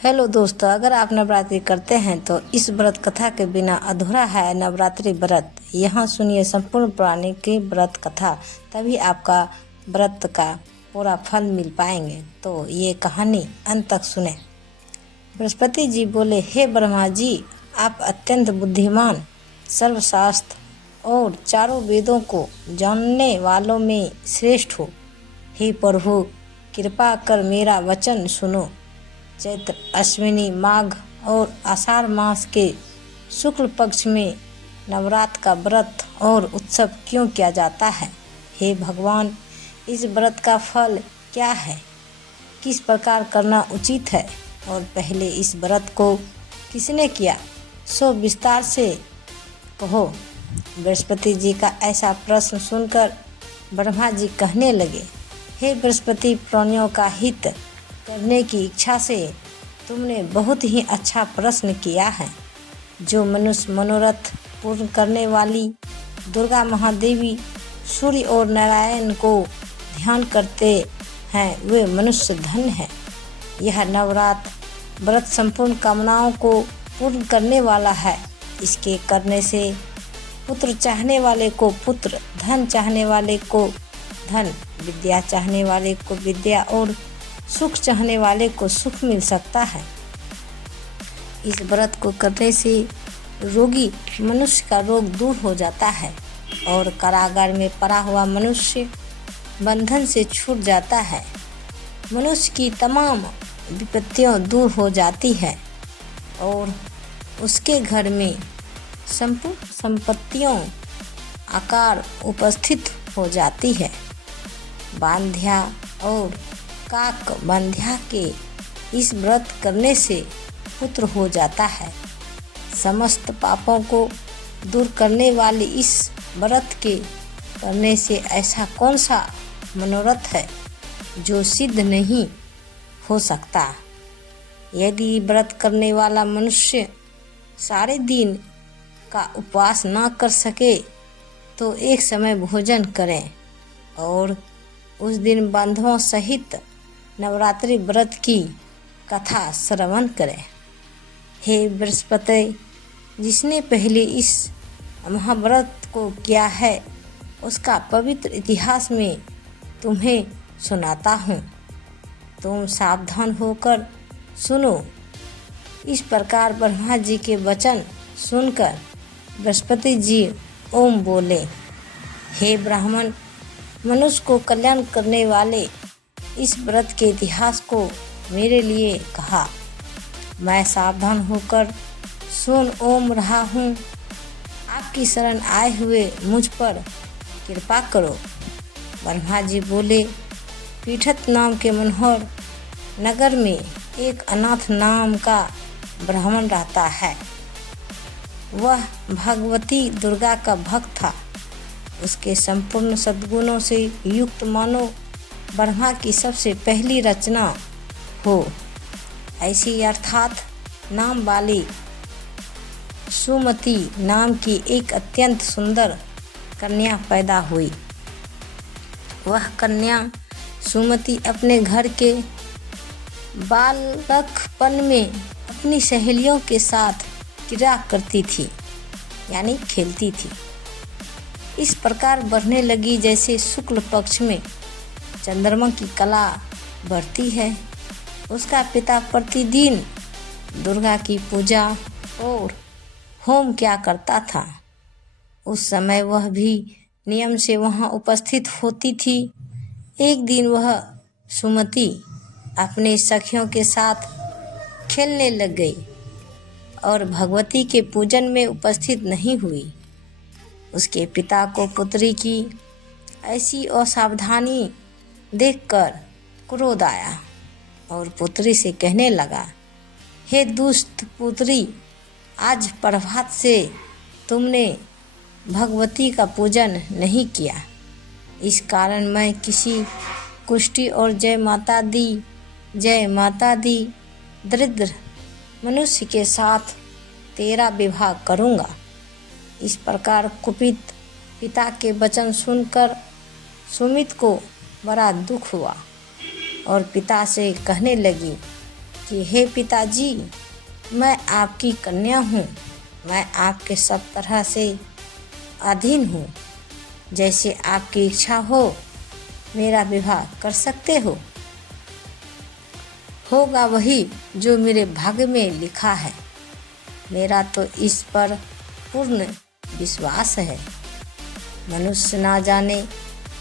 Hello दोस्तों, अगर आप नवरात्रि करते हैं तो इस व्रत कथा के बिना अधूरा है नवरात्रि व्रत। यहाँ सुनिए संपूर्ण पुराण की व्रत कथा, तभी आपका व्रत का पूरा फल मिल पाएंगे। तो ये कहानी अंत तक सुने। बृहस्पति जी बोले, हे ब्रह्मा जी, आप अत्यंत बुद्धिमान, सर्वशास्त्र और चारों वेदों को जानने वालों में श्रेष्ठ हो। हे प्रभु, कृपा कर मेरा वचन सुनो। चैत्र, अश्विनी, माघ और आषाढ़ मास के शुक्ल पक्ष में नवरात्र का व्रत और उत्सव क्यों किया जाता है? हे भगवान, इस व्रत का फल क्या है? किस प्रकार करना उचित है? और पहले इस व्रत को किसने किया, सो विस्तार से कहो। बृहस्पति जी का ऐसा प्रश्न सुनकर ब्रह्मा जी कहने लगे, हे बृहस्पति, प्राणियों का हित करने की इच्छा से तुमने बहुत ही अच्छा प्रश्न किया है। जो मनुष्य मनोरथ पूर्ण करने वाली दुर्गा महादेवी, सूर्य और नारायण को ध्यान करते हैं, वे मनुष्य धन्य है। यह नवरात्र व्रत संपूर्ण कामनाओं को पूर्ण करने वाला है। इसके करने से पुत्र चाहने वाले को पुत्र, धन चाहने वाले को धन, विद्या चाहने वाले को विद्या और सुख चाहने वाले को सुख मिल सकता है। इस व्रत को करने से रोगी मनुष्य का रोग दूर हो जाता है और कारागार में पड़ा हुआ मनुष्य बंधन से छूट जाता है। मनुष्य की तमाम विपत्तियां दूर हो जाती है और उसके घर में संपूर्ण संपत्तियों आकार उपस्थित हो जाती है। बांध्या और काक बांध्या के इस व्रत करने से पुत्र हो जाता है। समस्त पापों को दूर करने वाले इस व्रत के करने से ऐसा कौन सा मनोरथ है जो सिद्ध नहीं हो सकता? यदि व्रत करने वाला मनुष्य सारे दिन का उपवास न कर सके तो एक समय भोजन करें और उस दिन बांधवों सहित नवरात्रि व्रत की कथा श्रवण करें। हे बृहस्पति, जिसने पहले इस महाव्रत को किया है उसका पवित्र इतिहास में तुम्हें सुनाता हूँ। तुम सावधान होकर सुनो। इस प्रकार ब्रह्मा जी के वचन सुनकर बृहस्पति जी ओम बोले, हे ब्राह्मण, मनुष्य को कल्याण करने वाले इस व्रत के इतिहास को मेरे लिए कहा। मैं सावधान होकर सुन ओम रहा हूँ। आपकी शरण आए हुए मुझ पर कृपा करो। ब्रह्मा जी बोले, पीठत नाम के मनोहर नगर में एक अनाथ नाम का ब्राह्मण रहता है। वह भगवती दुर्गा का भक्त था। उसके संपूर्ण सद्गुणों से युक्त मानो ब्रह्मा की सबसे पहली रचना हो ऐसी अर्थात नाम वाली सुमति नाम की एक अत्यंत सुंदर कन्या पैदा हुई। वह कन्या सुमति अपने घर के बालकपन में अपनी सहेलियों के साथ क्रीड़ा करती थी, यानी खेलती थी। इस प्रकार बढ़ने लगी जैसे शुक्ल पक्ष में चंद्रमा की कला बढ़ती है। उसका पिता प्रतिदिन दुर्गा की पूजा और होम किया करता था। उस समय वह भी नियम से वहाँ उपस्थित होती थी। एक दिन वह सुमति अपने सखियों के साथ खेलने लग गई और भगवती के पूजन में उपस्थित नहीं हुई। उसके पिता को पुत्री की ऐसी असावधानी देखकर क्रोध आया और पुत्री से कहने लगा, हे दुष्ट पुत्री, आज प्रभात से तुमने भगवती का पूजन नहीं किया। इस कारण मैं किसी कुष्ठी और जय माता दी दरिद्र मनुष्य के साथ तेरा विवाह करूँगा। इस प्रकार कुपित पिता के वचन सुनकर सुमित को बड़ा दुख हुआ और पिता से कहने लगी, कि हे पिताजी, मैं आपकी कन्या हूँ, मैं आपके सब तरह से अधीन हूँ। जैसे आपकी इच्छा हो मेरा विवाह कर सकते हो। होगा वही जो मेरे भाग्य में लिखा है। मेरा तो इस पर पूर्ण विश्वास है। मनुष्य ना जाने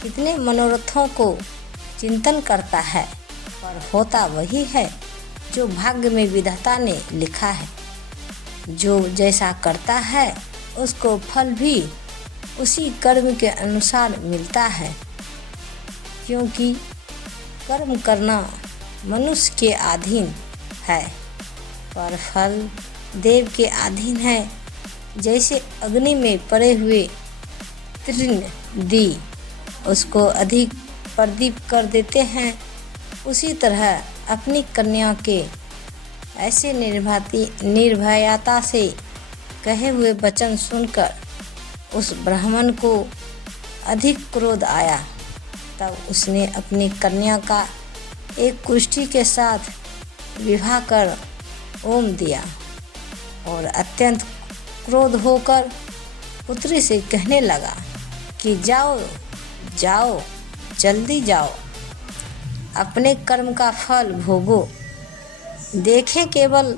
कितने मनोरथों को चिंतन करता है, पर होता वही है जो भाग्य में विधाता ने लिखा है। जो जैसा करता है उसको फल भी उसी कर्म के अनुसार मिलता है, क्योंकि कर्म करना मनुष्य के अधीन है, पर फल देव के अधीन है। जैसे अग्नि में पड़े हुए तृण दी उसको अधिक प्रदीप कर देते हैं, उसी तरह अपनी कन्या के ऐसे निर्भयता से कहे हुए वचन सुनकर उस ब्राह्मण को अधिक क्रोध आया। तब उसने अपनी कन्या का एक कुष्ठी के साथ विवाह कर ओम दिया और अत्यंत क्रोध होकर पुत्री से कहने लगा कि जाओ जाओ, जल्दी जाओ, अपने कर्म का फल भोगो। देखें केवल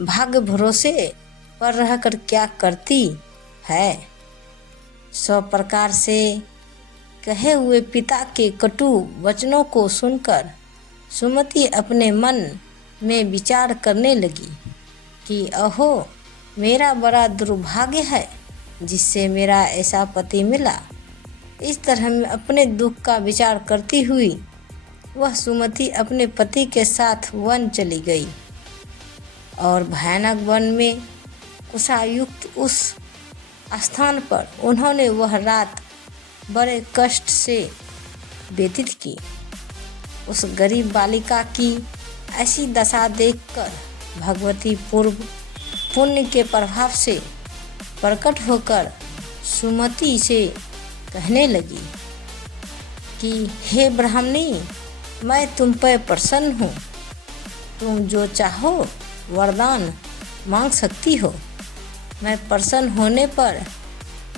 भाग्य भरोसे पर रहकर क्या करती है। 100 प्रकार से कहे हुए पिता के कटु वचनों को सुनकर सुमति अपने मन में विचार करने लगी कि अहो, मेरा बड़ा दुर्भाग्य है जिससे मेरा ऐसा पति मिला। इस तरह में अपने दुख का विचार करती हुई वह सुमति अपने पति के साथ वन चली गई और भयानक वन में कुशायुक्त उस स्थान पर उन्होंने वह रात बड़े कष्ट से व्यतीत की। उस गरीब बालिका की ऐसी दशा देखकर भगवती पूर्व पुण्य के प्रभाव से प्रकट होकर सुमति से कहने लगी कि हे ब्राह्मणी, मैं तुम पर प्रसन्न हूँ। तुम जो चाहो वरदान मांग सकती हो। मैं प्रसन्न होने पर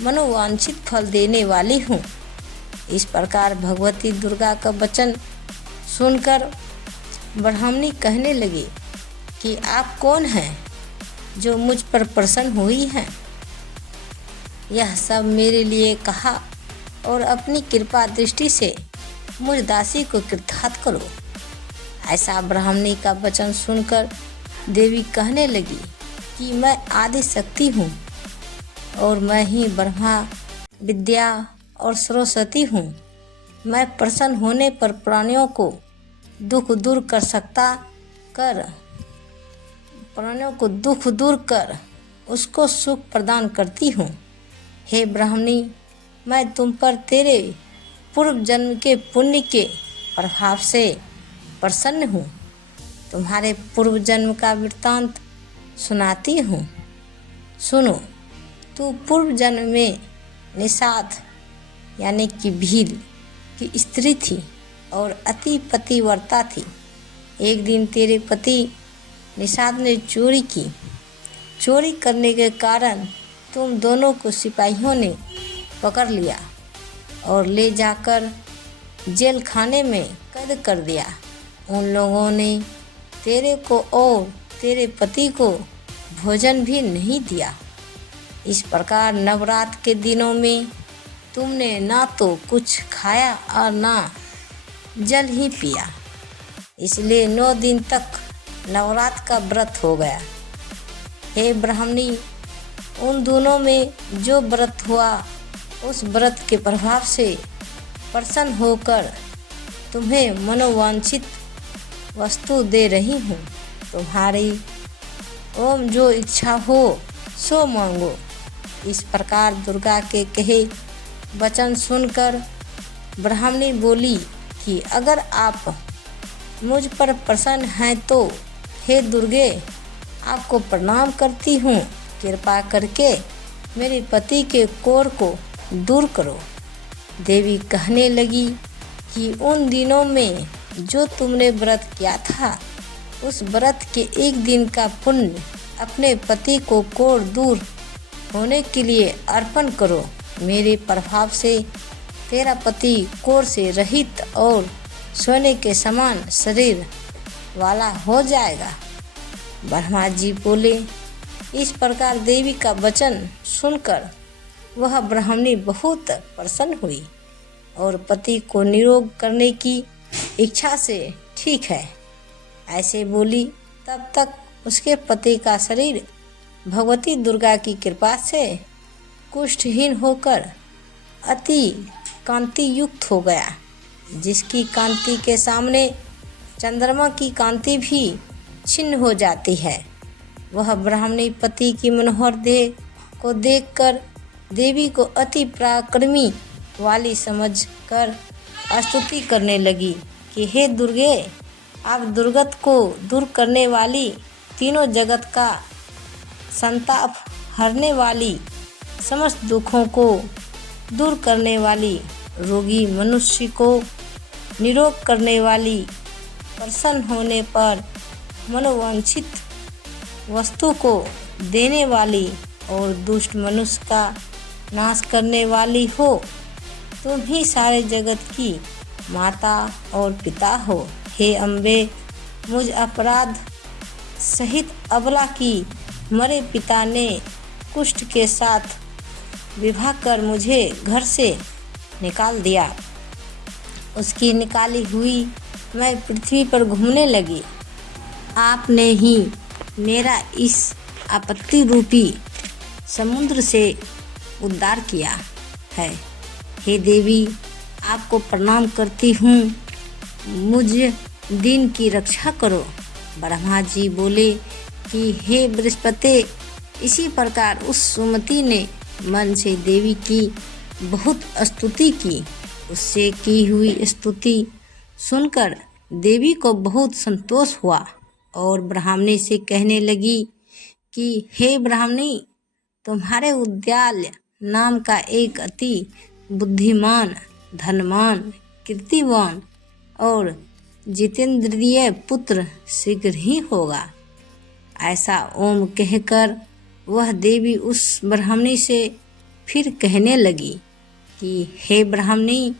मनोवांछित फल देने वाली हूँ। इस प्रकार भगवती दुर्गा का वचन सुनकर ब्राह्मणी कहने लगी कि आप कौन हैं जो मुझ पर प्रसन्न हुई हैं। यह सब मेरे लिए कहा और अपनी कृपा दृष्टि से मुझ दासी को कृतार्थ करो। ऐसा ब्राह्मणी का वचन सुनकर देवी कहने लगी कि मैं आदि शक्ति हूँ और मैं ही ब्रह्मा विद्या और सरस्वती हूँ। मैं प्रसन्न होने पर प्राणियों को दुख दूर कर उसको सुख प्रदान करती हूँ। हे ब्राह्मणी, मैं तुम पर तेरे पूर्व जन्म के पुण्य के प्रभाव से प्रसन्न हूँ। तुम्हारे पूर्व जन्म का वृत्तांत सुनाती हूँ। सुनो। तू पूर्व जन्म में निषाद यानी कि भील की स्त्री थी और अति पतिव्रता थी। एक दिन तेरे पति निषाद ने चोरी की। चोरी करने के कारण तुम दोनों को सिपाहियों ने पकड़ लिया और ले जाकर जेल खाने में कैद कर दिया। उन लोगों ने तेरे को और तेरे पति को भोजन भी नहीं दिया। इस प्रकार नवरात्र के दिनों में तुमने ना तो कुछ खाया और ना जल ही पिया। इसलिए 9 दिन तक नवरात्र का व्रत हो गया। हे ब्राह्मणी, उन दोनों में जो व्रत हुआ उस व्रत के प्रभाव से प्रसन्न होकर तुम्हें मनोवांछित वस्तु दे रही हूँ। तुम्हारी ओम जो इच्छा हो सो मांगो। इस प्रकार दुर्गा के कहे वचन सुनकर ब्राह्मणी बोली कि अगर आप मुझ पर प्रसन्न हैं तो हे दुर्गे, आपको प्रणाम करती हूँ। कृपा करके मेरे पति के कोढ़ को दूर करो। देवी कहने लगी कि उन दिनों में जो तुमने व्रत किया था उस व्रत के एक दिन का पुण्य अपने पति को कोढ़ दूर होने के लिए अर्पण करो। मेरे प्रभाव से तेरा पति कोढ़ से रहित और सोने के समान शरीर वाला हो जाएगा। ब्रह्मा जी बोले। इस प्रकार देवी का वचन सुनकर वह ब्राह्मणी बहुत प्रसन्न हुई और पति को निरोग करने की इच्छा से ठीक है ऐसे बोली। तब तक उसके पति का शरीर भगवती दुर्गा की कृपा से कुष्ठहीन होकर अति कांति युक्त हो गया, जिसकी कांति के सामने चंद्रमा की कांति भी छिन्न हो जाती है। वह ब्राह्मणी पति की मनोहर देह को देखकर देवी को अति पराक्रमी वाली समझकर स्तुति करने लगी कि हे दुर्गे, आप दुर्गत को दूर करने वाली, तीनों जगत का संताप हरने वाली, समस्त दुखों को दूर करने वाली, रोगी मनुष्य को निरोग करने वाली, प्रसन्न होने पर मनोवांछित वस्तु को देने वाली और दुष्ट मनुष्य का नाश करने वाली हो। तुम ही सारे जगत की माता और पिता हो। हे अम्बे, मुझ अपराध सहित अबला की मरे पिता ने कुष्ठ के साथ विवाह कर मुझे घर से निकाल दिया। उसकी निकाली हुई मैं पृथ्वी पर घूमने लगी। आपने ही मेरा इस आपत्ति रूपी समुद्र से उद्धार किया है। हे देवी, आपको प्रणाम करती हूँ, मुझ दिन की रक्षा करो। ब्रह्मा जी बोले कि हे बृहस्पति, इसी प्रकार उस सुमति ने मन से देवी की बहुत स्तुति की। उससे की हुई स्तुति सुनकर देवी को बहुत संतोष हुआ और ब्राह्मणी से कहने लगी कि हे ब्राह्मणी, तुम्हारे उद्याल्य नाम का एक अति बुद्धिमान, धनवान, कीर्तिवान और जितेंद्रिय पुत्र शीघ्र ही होगा। ऐसा ओम कहकर वह देवी उस ब्राह्मणी से फिर कहने लगी कि हे ब्राह्मणी,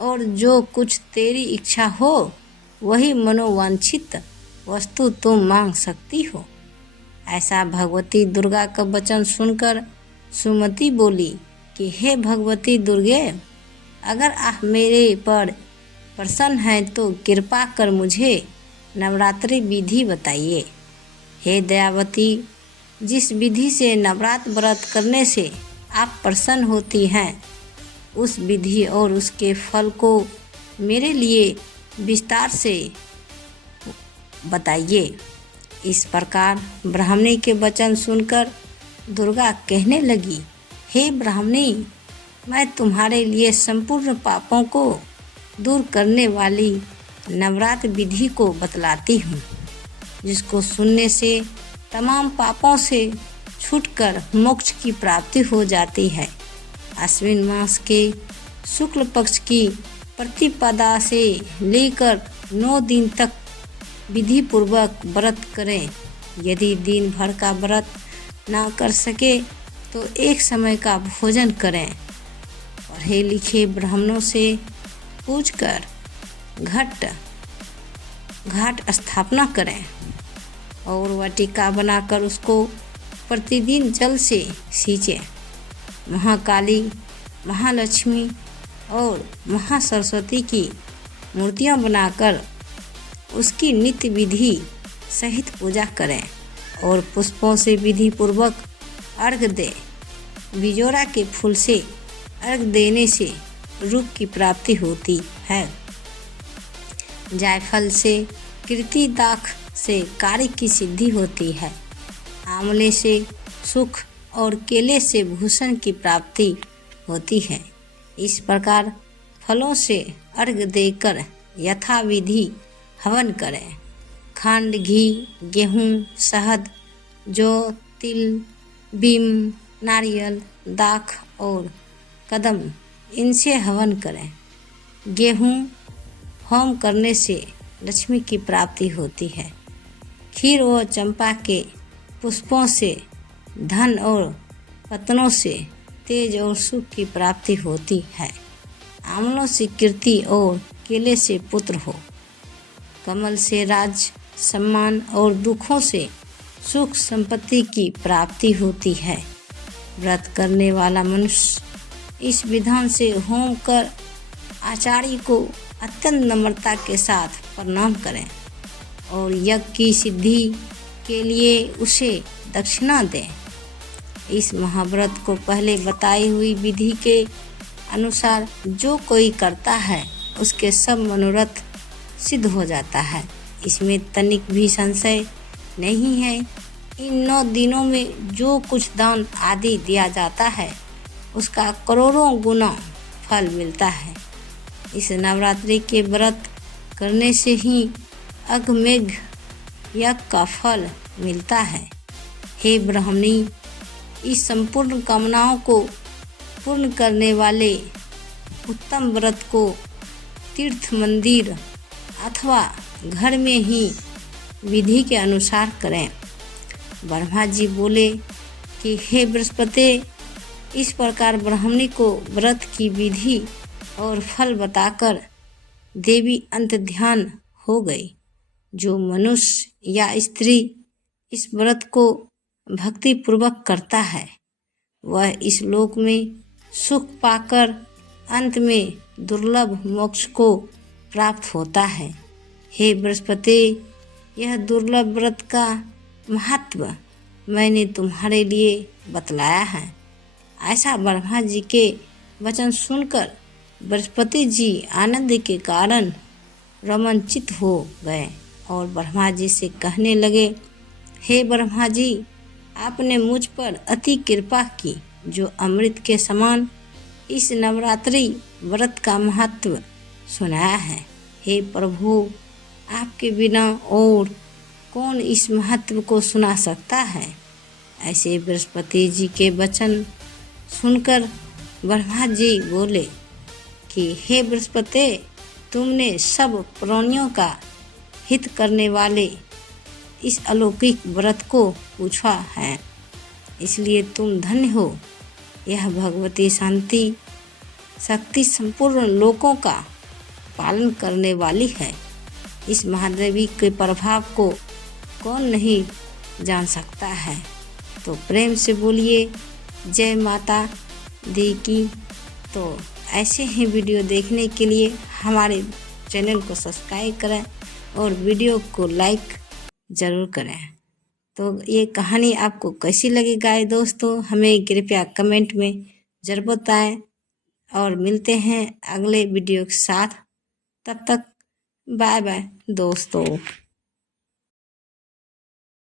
और जो कुछ तेरी इच्छा हो वही मनोवांछित वस्तु तुम मांग सकती हो। ऐसा भगवती दुर्गा का वचन सुनकर सुमति बोली कि हे भगवती दुर्गे, अगर आप मेरे पर प्रसन्न हैं तो कृपा कर मुझे नवरात्रि विधि बताइए। हे दयावती, जिस विधि से नवरात्र व्रत करने से आप प्रसन्न होती हैं, उस विधि और उसके फल को मेरे लिए विस्तार से बताइए। इस प्रकार ब्राह्मणी के वचन सुनकर दुर्गा कहने लगी, हे ब्राह्मणी, मैं तुम्हारे लिए संपूर्ण पापों को दूर करने वाली नवरात्र विधि को बतलाती हूँ, जिसको सुनने से तमाम पापों से छूटकर मोक्ष की प्राप्ति हो जाती है। आश्विन मास के शुक्ल पक्ष की प्रतिपदा से लेकर 9 दिन तक विधि पूर्वक व्रत करें। यदि दिन भर का व्रत ना कर सके तो एक समय का भोजन करें। पढ़े लिखे ब्राह्मणों से पूछकर घाट स्थापना करें और वाटिका बनाकर उसको प्रतिदिन जल से सींचें। महाकाली, महालक्ष्मी और महासरस्वती की मूर्तियां बनाकर उसकी नित्य विधि सहित पूजा करें और पुष्पों से विधि पूर्वक अर्घ्य दें। बिजोरा के फूल से अर्घ्य देने से रूप की प्राप्ति होती है। जायफल से कीर्ति, दाख से कार्य की सिद्धि होती है। आंवले से सुख और केले से भूषण की प्राप्ति होती है। इस प्रकार फलों से अर्घ्य देकर यथाविधि हवन करें। खंड, घी, गेहूँ, शहद, जौ, तिल, बीम, नारियल, दाख और कदम, इनसे हवन करें। गेहूँ होम करने से लक्ष्मी की प्राप्ति होती है। फिर वो चंपा के पुष्पों से, धन और पत्तों से तेज और सुख की प्राप्ति होती है। आंवलों से कीर्ति और केले से पुत्र हो। कमल से राज, सम्मान और दुखों से सुख संपत्ति की प्राप्ति होती है। व्रत करने वाला मनुष्य इस विधान से होम कर आचार्य को अत्यंत नम्रता के साथ प्रणाम करें और यज्ञ की सिद्धि के लिए उसे दक्षिणा दें। इस महाव्रत को पहले बताई हुई विधि के अनुसार जो कोई करता है उसके सब मनोरथ सिद्ध हो जाता है। इसमें तनिक भी संशय नहीं है। इन 9 दिनों में जो कुछ दान आदि दिया जाता है उसका करोड़ों गुना फल मिलता है। इस नवरात्रि के व्रत करने से ही अघमेघ यज्ञ का फल मिलता है। हे ब्राह्मणी, इस संपूर्ण कामनाओं को पूर्ण करने वाले उत्तम व्रत को तीर्थ, मंदिर अथवा घर में ही विधि के अनुसार करें। ब्रह्मा जी बोले कि हे बृहस्पति, इस प्रकार ब्राह्मणी को व्रत की विधि और फल बताकर देवी अंत ध्यान हो गई। जो मनुष्य या स्त्री इस व्रत को भक्ति पूर्वक करता है वह इस लोक में सुख पाकर अंत में दुर्लभ मोक्ष को प्राप्त होता है। हे बृहस्पति, यह दुर्लभ व्रत का महत्व मैंने तुम्हारे लिए बतलाया है। ऐसा ब्रह्मा जी के वचन सुनकर बृहस्पति जी आनंद के कारण रोमांचित हो गए और ब्रह्मा जी से कहने लगे, हे ब्रह्मा जी, आपने मुझ पर अति कृपा की जो अमृत के समान इस नवरात्रि व्रत का महत्व सुनाया है। हे प्रभु, आपके बिना और कौन इस महत्व को सुना सकता है। ऐसे बृहस्पति जी के वचन सुनकर ब्रह्मा जी बोले कि हे बृहस्पति, तुमने सब प्राणियों का हित करने वाले इस अलौकिक व्रत को पूछा है, इसलिए तुम धन्य हो। यह भगवती शांति शक्ति संपूर्ण लोकों का पालन करने वाली है। इस महादेवी के प्रभाव को कौन नहीं जान सकता है। तो प्रेम से बोलिए जय माता दी की। तो ऐसे ही वीडियो देखने के लिए हमारे चैनल को सब्सक्राइब करें और वीडियो को लाइक ज़रूर करें। तो ये कहानी आपको कैसी लगी गाय दोस्तों, हमें कृपया कमेंट में ज़रूर बताएं और मिलते हैं अगले वीडियो के साथ। तब तक बाय बाय दोस्तों।